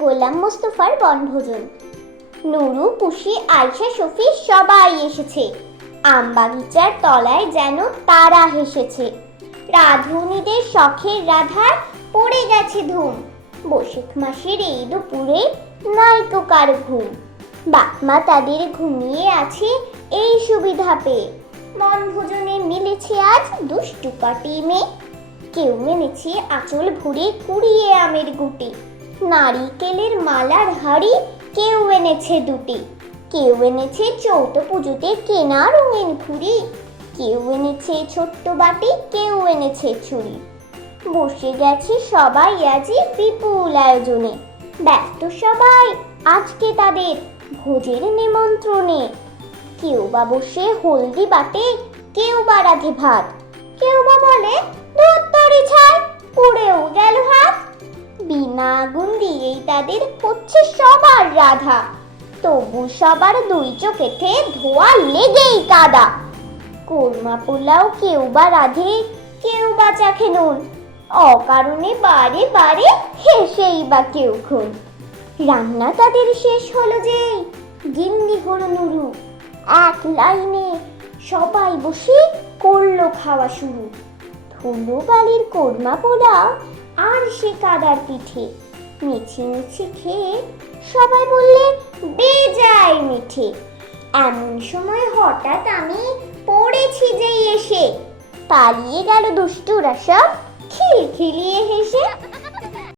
গোলাম মোস্তফার বনভোজন। নুরু, পুষি, আয়শা, শফি সবাই এসেছে। আমবাগিচার তলায় যেন তারা হেসেছে। রাঁধুনিদের শখের রাধার পড়ে গেছে ধুম। বৈশাখ মাসের এই দুপুরে নাইকো কার ঘুম। বাপমা তাদের ঘুমিয়ে আছে এই সুবিধা পেয়ে। বনভোজনে মিলেছে আজ দুষ্টু কাটি মেয়ে। কেউ এনেছে আঁচল ভরে কুড়িয়ে আমের গুটি, নারিকেলের মালার হাড়ি কেউ এনেছে দুটি। কেউ এনেছে চৌদ্দ পুজোতে কেনা রঙিন ঘুড়ি, কেউ এনেছে ছোট্ট বাটি, কেউ এনেছে ছুরি। বসে গেছে সবাই আজি বিপুল আয়োজনে। ব্যস্ত সবাই আজকে তাদের ভোজের নিমন্ত্রণে। কেউ বা বসে হলদি বাটে, কেউ বা রাঁধে ভাত, কেউ বা বলে ধুত্তরি ছাই পুড়েও গেল হাত। বিনা আগুন দিয়েই তাদের হচ্ছে সবার রাধা, তবু সবার দুই চোখেতে ধোয়া লেগেই কাদা। কোরমা পোলাও কেউ বা রাধে, কেউ বা চাখে নুন, অকারণে বারে বারে হেসেই বা কেউ খুন। রান্না তাদের শেষ হলো যেই গিন্নি হলো নুরু, এক লাইনে সবাই বসে করলো খাওয়া শুরু। ধুলো বালির কোরমা পোলাও আর সে কাদার পিঠে, মিছি মিছি খেয়ে সবাই বললে বেজায় মিঠে। এমন সময় হঠাৎ আমি পড়েছি যেই এসে, পালিয়ে গেল দুষ্টুরা সব খিলখিলিয়ে হেসে।